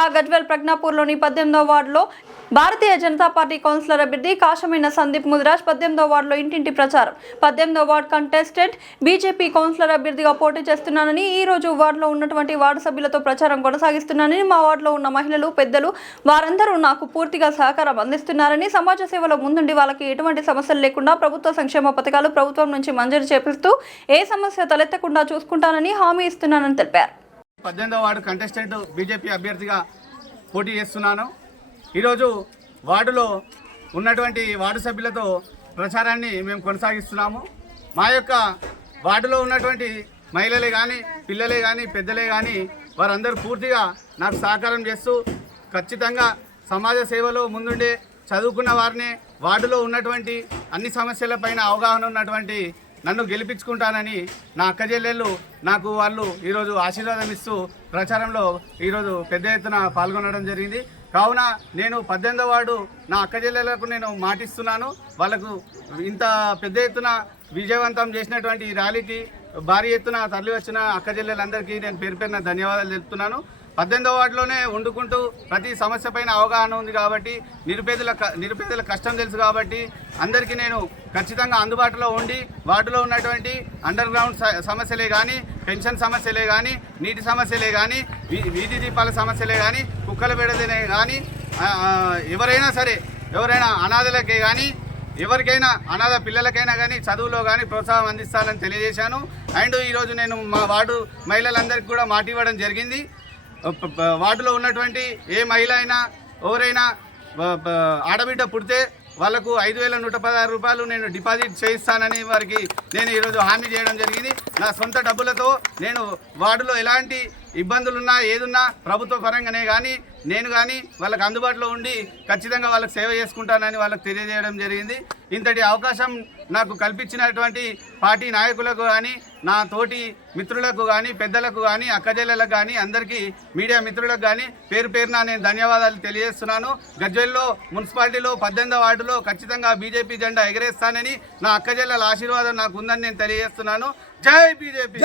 జిల్లా గజ్వేల్ ప్రజ్ఞాపూర్లోని 18వ వార్డులో Bharatiya Janata party councillor అభ్యర్థి కాశమైన సందీప్ ముదిరాజ్ 18వ వార్డులో ఇంటింటి ప్రచారం. 18వ వార్డు కంటెస్టెంట్ బీజేపీ కౌన్సిలర్ అభ్యర్థిగా పోటీ చేస్తున్నానని, ఈ రోజు వార్డులో ఉన్నటువంటి వార్డు సభ్యులతో ప్రచారం కొనసాగిస్తున్నానని, మా వార్డులో ఉన్న మహిళలు, పెద్దలు వారందరూ నాకు పూర్తిగా సహకారం అందిస్తున్నారని, సమాజ సేవలో ముందుండి వాళ్ళకి ఎటువంటి సమస్యలు లేకుండా ప్రభుత్వ సంక్షేమ పథకాలు ప్రభుత్వం నుంచి మంజూరు చేపిస్తూ ఏ సమస్య తలెత్తకుండా చూసుకుంటానని హామీ ఇస్తున్నానని తెలిపారు. 18వ వార్డు కంటెస్టెంట్ బీజేపీ అభ్యర్థిగా పోటీ చేస్తున్నాను. ఈరోజు వార్డులో ఉన్నటువంటి వార్డు సభ్యులతో ప్రచారాన్ని మేము కొనసాగిస్తున్నాము. మా యొక్క వార్డులో ఉన్నటువంటి మహిళలే కానీ, పిల్లలే కానీ, పెద్దలే కానీ వారందరూ పూర్తిగా నాకు సహకారం చేస్తూ ఖచ్చితంగా సమాజ సేవలో ముందుండే చదువుకున్న వారిని, వార్డులో ఉన్నటువంటి అన్ని సమస్యలపైన అవగాహన ఉన్నటువంటి నన్ను గెలిపించుకుంటానని నా అక్క చెల్లెళ్ళు నాకు వాళ్ళు ఈరోజు ఆశీర్వాదం ఇస్తూ ప్రచారంలో ఈరోజు పెద్ద ఎత్తున పాల్గొనడం జరిగింది. కావున నేను 18వ వార్డు నా అక్క చెల్లెళ్లకు నేను మాటిస్తున్నాను. వాళ్ళకు ఇంత పెద్ద ఎత్తున విజయవంతం చేసినటువంటి ఈ ర్యాలీకి భారీ ఎత్తున తరలి వచ్చిన అక్క చెల్లెలందరికీ నేను పేరు పేరున ధన్యవాదాలు తెలుపుతున్నాను. 18వ వార్డులోనే వండుకుంటూ ప్రతి సమస్య పైన అవగాహన ఉంది కాబట్టి, నిరుపేదల కష్టం తెలుసు కాబట్టి అందరికీ నేను ఖచ్చితంగా అందుబాటులో ఉండి వార్డులో ఉన్నటువంటి అండర్ గ్రౌండ్ సమస్యలే కానీ, పెన్షన్ సమస్యలే కానీ, నీటి సమస్యలే కానీ, వీధి దీపాల సమస్యలే కానీ, కుక్కల బెడదలే కానీ, ఎవరైనా అనాథలకే కానీ, ఎవరికైనా అనాథ పిల్లలకైనా కానీ చదువులో కానీ ప్రోత్సాహం అందిస్తానని తెలియజేశాను. అండ్ ఈరోజు నేను మా వార్డు మహిళలందరికీ కూడా మాట ఇవ్వడం జరిగింది. వార్డులో ఉన్నటువంటి ఏ మహిళ అయినా, ఎవరైనా ఆడబిడ్డ పుడితే వాళ్లకు 5,116 రూపాయలు నేను డిపాజిట్ చేయిస్తానని వారికి నేను ఈరోజు హామీ చేయడం జరిగింది. నా సొంత డబ్బులతో నేను వార్డులో ఎలాంటి ఇబ్బందులున్నా ఏదున్నా ప్రభుత్వ పరంగానే కానీ నేను కానీ వాళ్ళకి అందుబాటులో ఉండి ఖచ్చితంగా వాళ్ళకి సేవ చేసుకుంటానని వాళ్ళకి తెలియజేయడం జరిగింది. ఇంతటి అవకాశం నాకు కల్పించినటువంటి పార్టీ నాయకులకు కానీ, నా తోటి మిత్రులకు కానీ, పెద్దలకు కానీ, అక్కజెల్లెలకు కానీ, అందరికీ మీడియా మిత్రులకు కానీ పేరు పేరున నేను ధన్యవాదాలు తెలియజేస్తున్నాను. గజ్వేల్లో మున్సిపాలిటీలో 18వ వార్డులో ఖచ్చితంగా బీజేపీ జెండా ఎగరేస్తానని, నా అక్కజెల్లెల ఆశీర్వాదం నాకు ఉందని నేను తెలియజేస్తున్నాను. జై బీజేపీ.